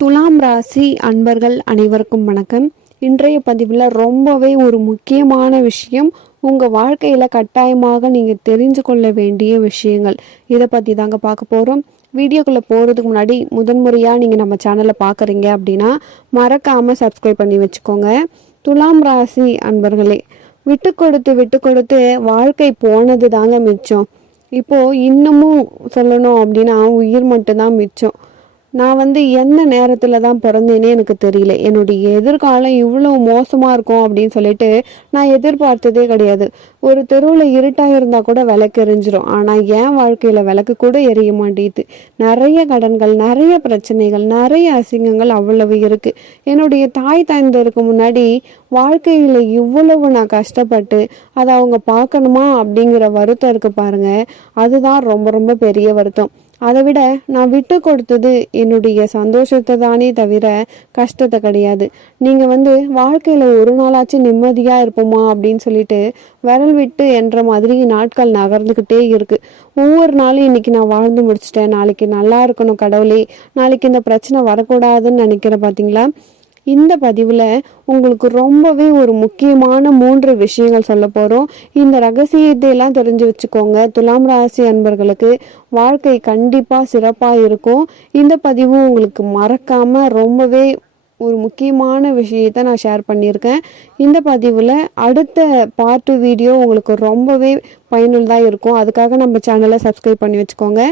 துலாம் ராசி அன்பர்கள் அனைவருக்கும் வணக்கம். இன்றைய பதிவில் ரொம்பவே ஒரு முக்கியமான விஷயம். உங்கள் வாழ்க்கையில் கட்டாயமாக நீங்கள் தெரிஞ்சு கொள்ள வேண்டிய விஷயங்கள். இதை பற்றி தாங்க பார்க்க போகிறோம் வீடியோக்குள்ளே போகிறதுக்கு முன்னாடி முதன்முறையாக நீங்கள் நம்ம சேனலை பார்க்குறீங்க அப்படின்னா மறக்காமல் சப்ஸ்கிரைப் பண்ணி வச்சுக்கோங்க. துலாம் ராசி அன்பர்களே விட்டு கொடுத்து விட்டு கொடுத்து வாழ்க்கை போனது தாங்க மிச்சம். இப்போ இன்னமும் சொல்லணும் அப்படின்னா உயிர் மட்டும்தான் மிச்சம். நான் வந்து எந்த நேரத்தில் தான் பிறந்தேனே எனக்கு தெரியல. என்னுடைய எதிர்காலம் இவ்வளோ மோசமாக இருக்கும் அப்படின்னு சொல்லிட்டு நான் எதிர்பார்த்ததே கிடையாது. ஒரு தெருவில் இருட்டாக இருந்தால் கூட விளக்கு எரிஞ்சிரும். ஆனால் என் வாழ்க்கையில் விளக்கு கூட எரிய மாட்டேங்குது. நிறைய கடன்கள் நிறைய பிரச்சனைகள் நிறைய அசிங்கங்கள் அவ்வளவு இருக்குது என்னுடைய தாய் தந்தருக்கு முன்னாடி வாழ்க்கையில் இவ்வளவு நான் கஷ்டப்பட்டு அதை அவங்க பார்க்கணுமா அப்படிங்கிற வருத்தம் இருக்குது பாருங்க. அதுதான் ரொம்ப ரொம்ப பெரிய வருத்தம். அதை விட நான் விட்டு கொடுத்தது என்னுடைய சந்தோஷத்தை தானே தவிர கஷ்டத்தை கிடையாது. நீங்கள் வந்து வாழ்க்கையில் ஒரு நாளாச்சும் நிம்மதியாக இருப்போமா அப்படின்னு சொல்லிட்டு விரல் விட்டு என்ற மாதிரி நாட்கள் நகர்ந்துக்கிட்டே இருக்கு. ஒவ்வொரு நாளும் இன்னைக்கு நான் வாழ்ந்து முடிச்சிட்டேன். நாளைக்கு நல்லா இருக்கணும் கடவுளே. நாளைக்கு இந்த பிரச்சனை வரக்கூடாதுன்னு நினைக்கிறேன் பார்த்தீங்களா இந்த பதிவில் உங்களுக்கு ரொம்பவே ஒரு முக்கியமான மூன்று விஷயங்கள் சொல்ல போகிறோம் இந்த ரகசியத்தை எல்லாம் தெரிஞ்சு வச்சுக்கோங்க. துலாம் ராசி அன்பர்களுக்கு வாழ்க்கை கண்டிப்பாக சிறப்பாக இருக்கும். இந்த பதிவும் உங்களுக்கு மறக்காமல் ரொம்பவே ஒரு முக்கியமான விஷயத்தை நான் ஷேர் பண்ணியிருக்கேன். இந்த பதிவில் அடுத்த பார்ட் வீடியோ உங்களுக்கு ரொம்பவே பயனுள்ளதாக இருக்கும். அதுக்காக நம்ம சேனலை சப்ஸ்கிரைப் பண்ணி வச்சுக்கோங்க.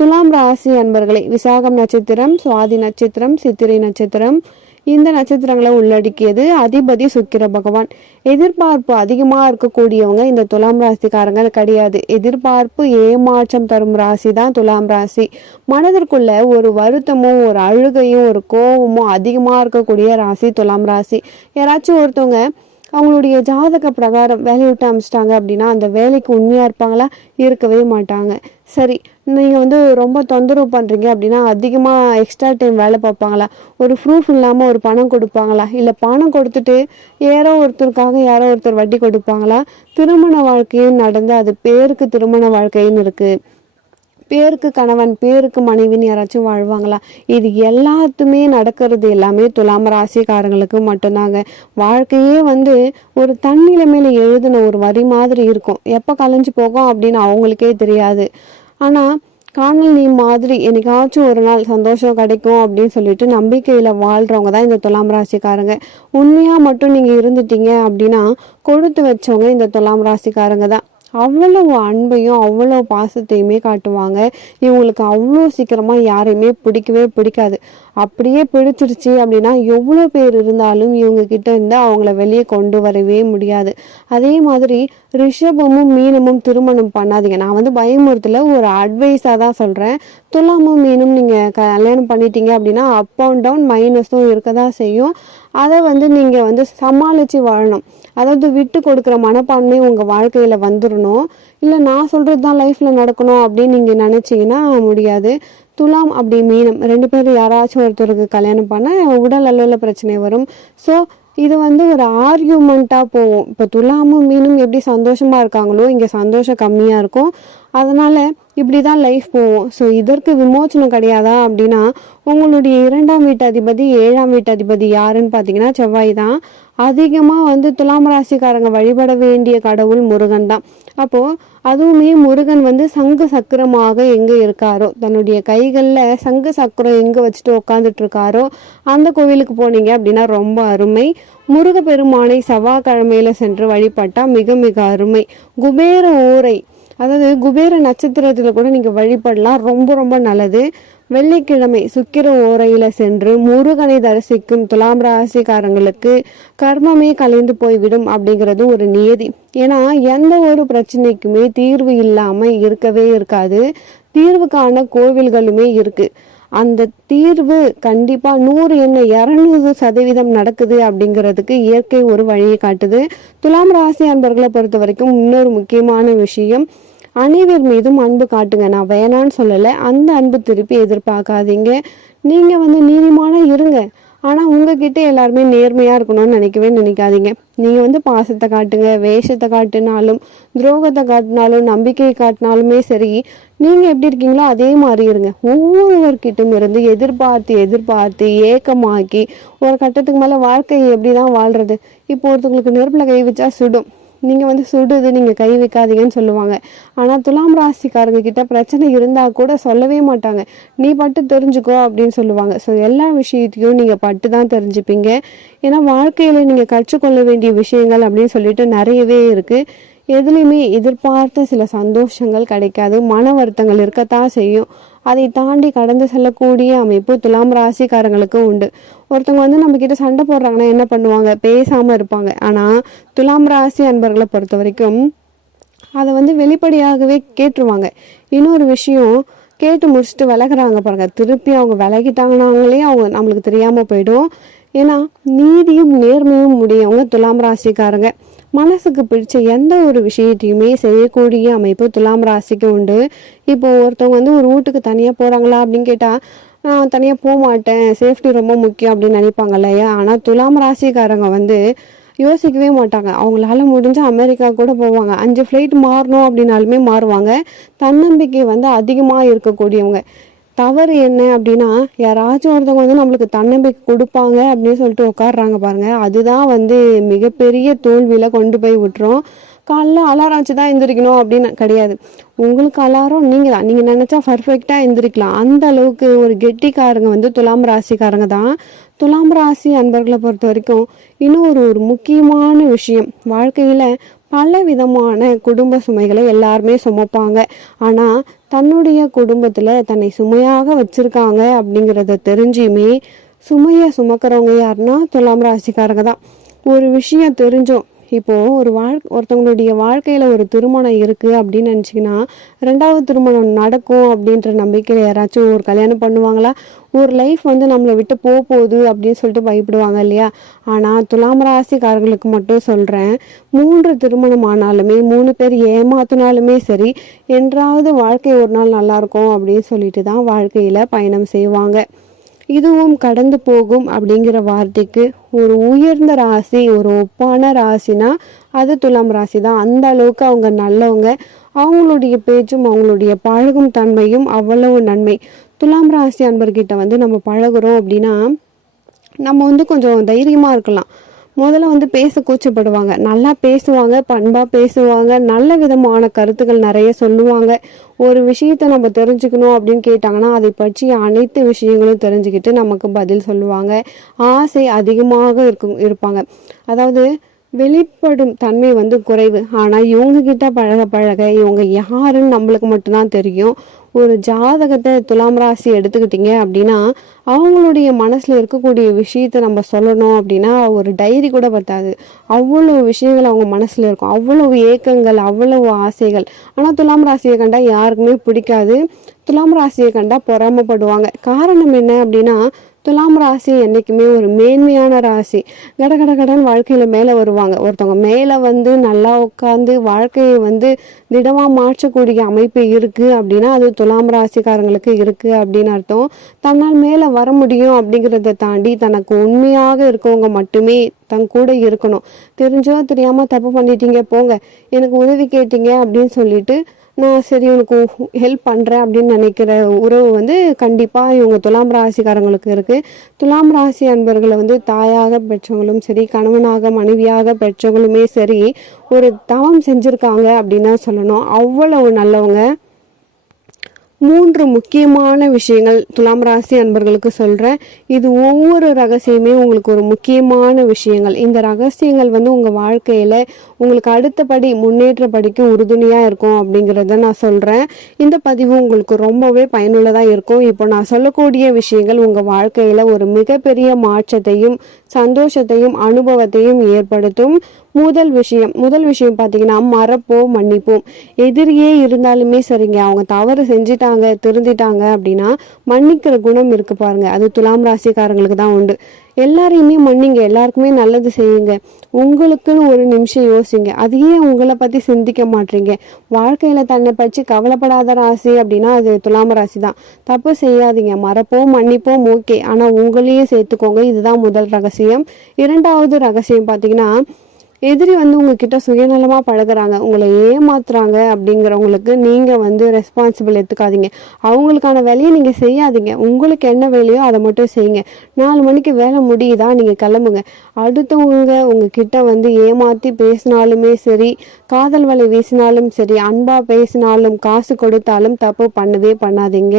துலாம் ராசி அன்பர்களை விசாகம் நட்சத்திரம் சுவாதி நட்சத்திரம் சித்திரை நட்சத்திரம் இந்த நட்சத்திரங்களை உள்ளடக்கியது அதிபதி சுக்கிர பகவான். எதிர்பார்ப்பு அதிகமாக இருக்கக்கூடியவங்க இந்த துலாம் ராசிக்காரங்க கிடையாது. எதிர்பார்ப்பு ஏமாற்றம் தரும் ராசி தான் துலாம் ராசி. மனதிற்குள்ள ஒரு வருத்தமும் ஒரு அழுகையும் ஒரு கோபமும் அதிகமாக இருக்கக்கூடிய ராசி துலாம் ராசி. யாராச்சும் ஒருத்தவங்க அவங்களுடைய ஜாதக பிரகாரம் வேலையை விட்டு அமிச்சிட்டாங்க அப்படின்னா அந்த வேலைக்கு உண்மையாக இருப்பாங்களா? இருக்கவே மாட்டாங்க. சரி நீங்கள் வந்து ரொம்ப தொந்தரவு பண்ணுறீங்க அப்படின்னா அதிகமாக எக்ஸ்ட்ரா டைம் வேலை பார்ப்பாங்களா? ஒரு ப்ரூஃப் இல்லாமல் ஒரு பணம் கொடுப்பாங்களா? இல்லை பணம் கொடுத்துட்டு யாரோ ஒருத்தருக்காக யாரோ ஒருத்தர் வட்டி கொடுப்பாங்களா? திருமண வாழ்க்கையும் நடந்து அது பேருக்கு திருமண வாழ்க்கைன்னு இருக்குது பேருக்கு கணவன் பேருக்கு மனைவின்னு யாராச்சும் வாழ்வாங்களா? இது எல்லாத்துமே நடக்கிறது எல்லாமே துலாம் ராசிக்காரங்களுக்கு மட்டும்தாங்க. வாழ்க்கையே வந்து ஒரு தன்னிலைமையில எழுதின ஒரு வரி மாதிரி இருக்கும். எப்போ கலைஞ்சு போகும் அப்படின்னு அவங்களுக்கே தெரியாது. ஆனால் காணல் நீ மாதிரி என்னைக்காச்சும் ஒரு நாள் சந்தோஷம் கிடைக்கும் அப்படின்னு சொல்லிட்டு நம்பிக்கையில் வாழ்கிறவங்க தான் இந்த துலாம் ராசிக்காரங்க. உண்மையாக மட்டும் நீங்கள் இருந்துட்டீங்க அப்படின்னா கொடுத்து வச்சவங்க இந்த துலாம் ராசிக்காரங்க தான். அவ்வளவு அன்பையும் அவ்வளோ பாசத்தையுமே காட்டுவாங்க. இவங்களுக்கு அவ்வளோ சீக்கிரமாக யாரையுமே பிடிக்கவே பிடிக்காது. அப்படியே பிடிச்சிருச்சு அப்படின்னா எவ்வளோ பேர் இருந்தாலும் இவங்க கிட்ட இருந்து அவங்கள வெளியே கொண்டு வரவே முடியாது. அதே மாதிரி ரிஷபமும் மீனமும் திருமணம் பண்ணாதீங்க. நான் வந்து பயமுறுத்தல ஒரு அட்வைஸாக தான் சொல்கிறேன் துலாமும் மீனும் நீங்கள் கல்யாணம் பண்ணிட்டீங்க அப்படின்னா அப் அண்ட் டவுன் மைனஸும் இருக்க தான் செய்யும். அதை வந்து நீங்கள் வந்து சமாளித்து வாழணும். அதாவது விட்டு கொடுக்குற மனப்பான்மை உங்கள் வாழ்க்கையில் வந்துடணும் இல்லை நான் சொல்கிறது தான் லைஃப்பில் நடக்கணும் அப்படின்னு நீங்கள் நினச்சிங்கன்னா முடியாது. துலாம் அப்படி மீனம். ரெண்டு பேரும் யாராச்சும் ஒருத்தருக்கு கல்யாணம் பண்ண உடல் அளவில் பிரச்சனை வரும். ஸோ இது வந்து ஒரு ஆர்கியூமெண்ட்டாக போகும். இப்போ துலாமும் மீனும் எப்படி சந்தோஷமாக இருக்காங்களோ இங்கே சந்தோஷம் கம்மியாக இருக்கும். அதனால் இப்படி தான் லைஃப் போகும். ஸோ இதற்கு விமோச்சனம் கிடையாதா அப்படின்னா உங்களுடைய இரண்டாம் வீட்டு அதிபதி ஏழாம் வீட்டு அதிபதி யாருன்னு பார்த்தீங்கன்னா செவ்வாய் தான். அதிகமாக வந்து துலாம் ராசிக்காரங்க வழிபட வேண்டிய கடவுள் முருகன் தான். அப்போது அதுவுமே முருகன் வந்து சங்கு சக்கரமாக எங்கே இருக்காரோ? தன்னுடைய கைகளில் சங்கு சக்கரம் எங்கே வச்சுட்டு உட்காந்துட்டு இருக்காரோ அந்த கோவிலுக்கு போனீங்க அப்படின்னா ரொம்ப அருமை. முருகப்பெருமானை செவ்வாய்க்கிழமையில் சென்று வழிபட்டால் மிக மிக அருமை. குபேர ஊரை அதாவது குபேர நட்சத்திரத்தில் கூட நீங்கள் வழிபடலாம். ரொம்ப ரொம்ப நல்லது. வெள்ளிக்கிழமை சுக்கிர ஓரையில் சென்று முருகனை தரிசிக்கும் துலாம் ராசிக்காரங்களுக்கு கர்மமே கலைந்து போய்விடும் அப்படிங்கிறது ஒரு நியதி. ஏன்னா எந்த ஒரு பிரச்சனைக்குமே தீர்வு இல்லாமல் இருக்கவே இருக்காது. தீர்வுக்கான கோவில்களுமே இருக்கு. அந்த தீர்வு கண்டிப்பாக நூறு என்ன இரநூறு சதவீதம் நடக்குது அப்படிங்கிறதுக்கு இயற்கை ஒரு வழியை காட்டுது. துலாம் ராசி அன்பர்களை பொறுத்த வரைக்கும் இன்னொரு முக்கியமான விஷயம் அனைவர் மீதும் அன்பு காட்டுங்க. நான் வேணான்னு சொல்லலை. அந்த அன்பு திருப்பி எதிர்பார்க்காதீங்க. நீங்கள் வந்து நீதிமான இருங்க. ஆனால் உங்ககிட்ட எல்லாருமே நேர்மையாக இருக்கணும்னு நினைக்கவே நினைக்காதீங்க. நீங்கள் வந்து பாசத்தை காட்டுங்க வேஷத்தை காட்டினாலும் துரோகத்தை காட்டினாலும் நம்பிக்கையை காட்டினாலுமே சரி நீங்கள் எப்படி இருக்கீங்களோ அதே மாதிரி இருங்க. ஒவ்வொருவர்கிட்டும் இருந்து எதிர்பார்த்து எதிர்பார்த்து ஏக்கமாக்கி ஒரு கட்டத்துக்கு மேலே வாழ்க்கையை எப்படி தான் வாழ்கிறது இப்போ ஒருத்தவங்களுக்கு நெருப்பில் கை வச்சா சுடும். நீங்கள் வந்து சுடுது நீங்கள் கை வைக்காதீங்கன்னு சொல்லுவாங்க. ஆனால் துலாம் ராசிக்காரங்க கிட்ட பிரச்சனை இருந்தால் கூட சொல்லவே மாட்டாங்க. நீ பட்டு தெரிஞ்சுக்கோ அப்படின்னு சொல்லுவாங்க. ஸோ எல்லா விஷயத்தையும் நீங்கள் பட்டு தான் தெரிஞ்சுப்பீங்க. ஏன்னா வாழ்க்கையில் நீங்கள் கற்றுக்கொள்ள வேண்டிய விஷயங்கள் அப்படின்னு சொல்லிட்டு நிறையவே இருக்குது எதுலேயுமே எதிர்பார்த்த சில சந்தோஷங்கள் கிடைக்காது மன வருத்தங்கள் இருக்கத்தான் செய்யும். அதை தாண்டி கடந்து செல்லக்கூடிய அமைப்பு துலாம் ராசிக்காரங்களுக்கு உண்டு. ஒருத்தவங்க வந்து நம்ம கிட்ட சண்டை போடுறாங்கன்னா என்ன பண்ணுவாங்க? பேசாம இருப்பாங்க. ஆனால் துலாம் ராசி அன்பர்களை பொறுத்த வரைக்கும் அதை வந்து வெளிப்படையாகவே கேட்டுருவாங்க. இன்னொரு விஷயம் கேட்டு முடிச்சுட்டு விலகுறாங்க பாருங்க. திருப்பி அவங்க விலகிட்டாங்கனாங்களே அவங்க நம்மளுக்கு தெரியாமல் போயிடும். ஏன்னா நீதியும் நேர்மையும் உடையவங்க துலாம் ராசிக்காரங்க. மனசுக்கு பிடிச்ச எந்த ஒரு விஷயத்தையுமே செய்யக்கூடிய அமைப்பு துலாம் ராசிக்கு உண்டு. இப்போ ஒருத்தவங்க வந்து ஒரு வீட்டுக்கு தனியாக போகிறாங்களா அப்படின்னு கேட்டால் நான் தனியாக போக மாட்டேன். சேஃப்டி ரொம்ப முக்கியம் அப்படின்னு நினைப்பாங்க இல்லையா? ஆனால் துலாம் ராசிக்காரங்க வந்து யோசிக்கவே மாட்டாங்க. அவங்களால முடிஞ்ச அமெரிக்கா கூட போவாங்க. அஞ்சு ஃப்ளைட் மாறணும் அப்படின்னாலுமே மாறுவாங்க. தன்னம்பிக்கை வந்து அதிகமாக இருக்கக்கூடியவங்க. தவறு என்ன அப்படின்னா யாராச்சும் ஒருத்தவங்க வந்து நம்மளுக்கு தன்னம்பிக்கை கொடுப்பாங்க அப்படின்னு சொல்லிட்டு உட்காடுறாங்க பாருங்க. அதுதான் வந்து மிகப்பெரிய தோல்வியில கொண்டு போய் விட்டுரும். காலைல அலாரம் வச்சு தான் எந்திரிக்கணும் அப்படின்னு கிடையாது. உங்களுக்கு அலாரம் நீங்க தான் நீங்க நினைச்சா பர்ஃபெக்டா எந்திரிக்கலாம். அந்த அளவுக்கு ஒரு கெட்டிக்காரங்க வந்து துலாம் ராசிக்காரங்க தான். துலாம் ராசி அன்பர்களை பொறுத்த வரைக்கும் இன்னும் ஒரு ஒரு முக்கியமான விஷயம். வாழ்க்கையில பல விதமான குடும்ப சுமைகளை எல்லாருமே சுமப்பாங்க. ஆனால் தன்னுடைய குடும்பத்தில் தன்னை சுமையாக வச்சுருக்காங்க அப்படிங்கிறத தெரிஞ்சுமே சுமையை சுமக்கிறவங்க யாருன்னா துலாம் ராசிக்காரங்க தான். ஒரு விஷயம் தெரிஞ்சோம் இப்போது ஒரு வாழ் ஒருத்தவங்களுடைய வாழ்க்கையில் ஒரு திருமணம் இருக்குது அப்படின்னு நினச்சிங்கன்னா ரெண்டாவது திருமணம் நடக்கும் அப்படின்ற நம்பிக்கையில் யாராச்சும் ஒரு கல்யாணம் பண்ணுவாங்களா? ஒரு லைஃப் வந்து நம்மளை விட்டு போக போகுது அப்படின்னு சொல்லிட்டு பயப்படுவாங்க இல்லையா? ஆனால் துலாம் ராசிக்காரர்களுக்கு மட்டும் சொல்கிறேன் மூன்று திருமணம் ஆனாலுமே மூணு பேர் ஏமாத்தினாலுமே சரி என்றாவது வாழ்க்கை ஒரு நாள் நல்லாயிருக்கும் அப்படின்னு சொல்லிட்டு தான் வாழ்க்கையில் பயணம் செய்வாங்க. இதுவும் கடந்து போகும் அப்படிங்கிற வார்த்தைக்கு ஒரு உயர்ந்த ராசி ஒரு ஒப்பான ராசினா அது துலாம் ராசி தான் அந்த அளவுக்கு அவங்க நல்லவங்க. அவங்களுடைய பேச்சும் அவங்களுடைய பழகும் தன்மையும் அவ்வளவு நன்மை. துலாம் ராசி அன்பர்கிட்ட வந்து நம்ம பழகுறோம் அப்படின்னா நம்ம வந்து கொஞ்சம் தைரியமாக இருக்கலாம். முதல்ல வந்து பேச கூச்சப்படுவாங்க. நல்லா பேசுவாங்க பண்பாக பேசுவாங்க நல்ல விதமான கருத்துக்கள் நிறைய சொல்லுவாங்க. ஒரு விஷயத்தை நம்ம தெரிஞ்சுக்கணும் அப்படின்னு கேட்டாங்கன்னா அதை பற்றி அனைத்து விஷயங்களும் தெரிஞ்சுக்கிட்டு நமக்கு பதில் சொல்லுவாங்க. ஆசை அதிகமாக இருக்கும் இருப்பாங்க. அதாவது வெளிப்படும் தன்மை வந்து குறைவு. ஆனால் இவங்க கிட்ட பழக பழக இவங்க யாருன்னு நம்மளுக்கு மட்டும்தான் தெரியும். ஒரு ஜாதகத்தை துலாம் ராசி எடுத்துக்கிட்டீங்க அப்படின்னா அவங்களுடைய மனசில் இருக்கக்கூடிய விஷயத்த நம்ம சொல்லணும் அப்படின்னா ஒரு டைரி கூட பத்தாது. அவ்வளோ விஷயங்கள் அவங்க மனசில் இருக்கும். அவ்வளவு ஏக்கங்கள் அவ்வளவு ஆசைகள். ஆனால் துலாம் ராசியை கண்டால் யாருக்குமே பிடிக்காது. துலாம் ராசியை கண்டால் பொறாமப்படுவாங்க. காரணம் என்ன அப்படின்னா துலாம் ராசி என்றைக்குமே ஒரு மேன்மையான ராசி. கட கட கடன் வாழ்க்கையில் மேலே வருவாங்க. ஒருத்தவங்க மேலே வந்து நல்லா உட்காந்து வாழ்க்கையை வந்து திடமாக மாற்றக்கூடிய அமைப்பு இருக்குது அப்படின்னா அது துலாம் ராசிக்காரங்களுக்கு இருக்குது அப்படின்னு அர்த்தம். தன்னால் மேலே வர முடியும் அப்படிங்கிறத தாண்டி தனக்கு உண்மையாக இருக்கவங்க மட்டுமே தன் கூட இருக்கணும். தெரிஞ்சோ தெரியாமல் தப்பு பண்ணிட்டீங்க போங்க. எனக்கு உதவி கேட்டீங்க அப்படின்னு சொல்லிட்டு நான் சரி உனக்கு ஹெல்ப் பண்ணுறேன் அப்படின்னு நினைக்கிற உறவு வந்து கண்டிப்பாக இவங்க துலாம் ராசிக்காரங்களுக்கு இருக்குது துலாம் ராசி அன்பர்களை வந்து தாயாக பெற்றவங்களும் சரி கணவனாக மனைவியாக பெற்றவங்களுமே சரி ஒரு தவம் செஞ்சுருக்காங்க அப்படின்னு தான் சொல்லணும். அவ்வளவு நல்லவங்க. மூன்று முக்கியமான விஷயங்கள் துலாம் ராசி அன்பர்களுக்கு சொல்கிறேன் இது ஒவ்வொரு ரகசியமே உங்களுக்கு ஒரு முக்கியமான விஷயங்கள். இந்த ரகசியங்கள் வந்து உங்கள் வாழ்க்கையில் உங்களுக்கு அடுத்தபடி முன்னேற்றபடிக்கு உறுதுணையாக இருக்கும் அப்படிங்கிறத நான் சொல்கிறேன் இந்த பதிவு உங்களுக்கு ரொம்பவே பயனுள்ளதாக இருக்கும். இப்போ நான் சொல்லக்கூடிய விஷயங்கள் உங்கள் வாழ்க்கையில் ஒரு மிகப்பெரிய மாற்றத்தையும் சந்தோஷத்தையும் அனுபவத்தையும் ஏற்படுத்தும். முதல் விஷயம் முதல் விஷயம் பார்த்தீங்கன்னா மறப்போம் மன்னிப்போம். எதிரியே இருந்தாலுமே சரிங்க அவங்க தவறு செஞ்சிட்டாங்க திருந்திட்டாங்க அப்படின்னா மன்னிக்கிற குணம் இருக்கு பாருங்க. அது துலாம் ராசிக்காரங்களுக்கு தான் உண்டு. எல்லாரையுமே மன்னிங்க எல்லாருக்குமே நல்லது செய்யுங்க. உங்களுக்குன்னு ஒரு நிமிஷம் யோசிங்க. அதையே உங்களை பற்றி சிந்திக்க மாட்டீங்க? வாழ்க்கையில் தன்னை பற்றி கவலைப்படாத ராசி அப்படின்னா அது துலாம ராசி தான். தப்பு செய்யாதீங்க. மறப்போம் மன்னிப்போம் ஓகே. ஆனால் உங்களையும் சேர்த்துக்கோங்க. இதுதான் முதல் ரகசியம். இரண்டாவது ரகசியம் பார்த்தீங்கன்னா எதிரி வந்து உங்ககிட்ட சுயநலமாக பழகுறாங்க உங்களை ஏமாத்துறாங்க அப்படிங்கிறவங்களுக்கு நீங்கள் வந்து ரெஸ்பான்சிபிள் எடுத்துக்காதீங்க அவங்களுக்கான வேலையை நீங்கள் செய்யாதீங்க. உங்களுக்கு என்ன வேலையோ அதை மட்டும் செய்யுங்க. நாலு மணிக்கு வேலை முடியுதா? நீங்கள் கிளம்புங்க. அடுத்தவங்க உங்ககிட்ட வந்து ஏமாற்றி பேசினாலுமே சரி காதல் வலை வீசினாலும் சரி அன்பாக பேசினாலும் காசு கொடுத்தாலும் தப்பு பண்ணவே பண்ணாதீங்க.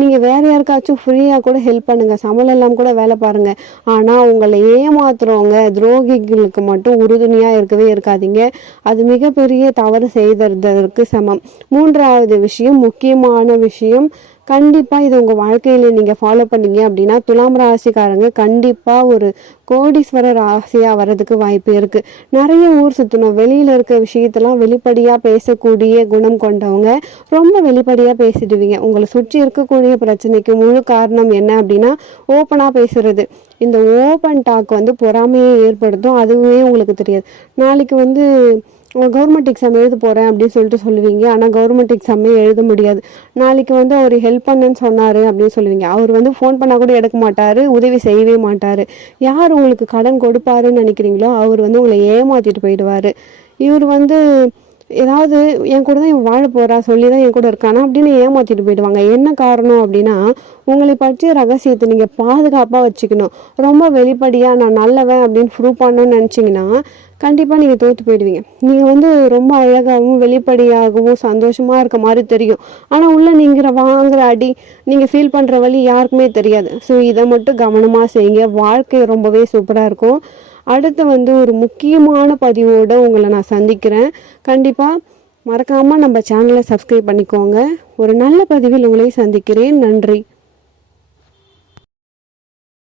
நீங்கள் வேற யாருக்காச்சும் ஃப்ரீயாக கூட ஹெல்ப் பண்ணுங்கள் சம்பளம் எல்லாம் கூட வேலை பாருங்கள் ஆனால் உங்களை ஏமாத்துறவங்க துரோகிகளுக்கு மட்டும் உறுதுணையாக இருக்கவே இருக்காதீங்க. அது மிகப்பெரிய தவறு செய்ததற்கு சமம். மூன்றாவது விஷயம் முக்கியமான விஷயம் கண்டிப்பாக இது உங்கள் வாழ்க்கையில் நீங்கள் ஃபாலோ பண்ணீங்க அப்படின்னா துலாம் ராசிக்காரங்க கண்டிப்பாக ஒரு கோடீஸ்வர ராசியாக வர்றதுக்கு வாய்ப்பு இருக்குது நிறைய ஊர் சுற்றணும் வெளியில் இருக்க விஷயத்தெல்லாம் வெளிப்படையாக பேசக்கூடிய குணம் கொண்டவங்க ரொம்ப வெளிப்படையாக பேசிடுவீங்க. உங்களை சுற்றி இருக்கக்கூடிய பிரச்சனைக்கு முழு காரணம் என்ன அப்படின்னா ஓப்பனாக பேசுறது. இந்த ஓப்பன் டாக் வந்து பொறாமையை ஏற்படுத்தும். அதுவே உங்களுக்கு தெரியாது. நாளைக்கு வந்து கவர்மெண்ட் எக்ஸாம் எழுத போகிறேன் அப்படின்னு சொல்லிட்டு சொல்லுவீங்க. ஆனால் கவர்மெண்ட் எக்ஸாமே எழுத முடியாது. நாளைக்கு வந்து அவர் ஹெல்ப் பண்ணுன்னு சொன்னார் அப்படின்னு சொல்லுவீங்க. அவர் வந்து ஃபோன் பண்ணால் கூட எடுக்க மாட்டார் உதவி செய்யவே மாட்டார். யார் உங்களுக்கு கடன் கொடுப்பாருன்னு நினைக்கிறீங்களோ அவர் வந்து உங்களை ஏமாற்றிட்டு போயிடுவார். இவர் வந்து ஏதாவது என் கூட தான் இவன் வாழ போகிறா சொல்லி தான் என் கூட இருக்கானா அப்படின்னு ஏமாத்திட்டு போயிடுவாங்க. என்ன காரணம் அப்படின்னா உங்களை பற்றிய ரகசியத்தை நீங்கள் பாதுகாப்பாக வச்சுக்கணும். ரொம்ப வெளிப்படையாக நான் நல்லவன் அப்படின்னு ப்ரூவ் பண்ணணும்னு நினச்சிங்கன்னா கண்டிப்பாக நீங்கள் தோற்று போயிடுவீங்க. நீங்கள் வந்து ரொம்ப அழகாகவும் வெளிப்படையாகவும் சந்தோஷமாக இருக்க மாதிரி தெரியும். ஆனால் உள்ளே நீங்கள் வாங்குற அடி நீங்கள் ஃபீல் பண்ணுற வழி யாருக்குமே தெரியாது. ஸோ இதை மட்டும் கவனமாக செய்யுங்க. வாழ்க்கை ரொம்பவே சூப்பராக இருக்கும். அடுத்து வந்து ஒரு முக்கியமான பதிவோடு உங்களை நான் சந்திக்கிறேன். கண்டிப்பாக மறக்காமல் நம்ம சேனலை சப்ஸ்கிரைப் பண்ணிக்கோங்க. ஒரு நல்ல பதிவில் உங்களை சந்திக்கிறேன். நன்றி.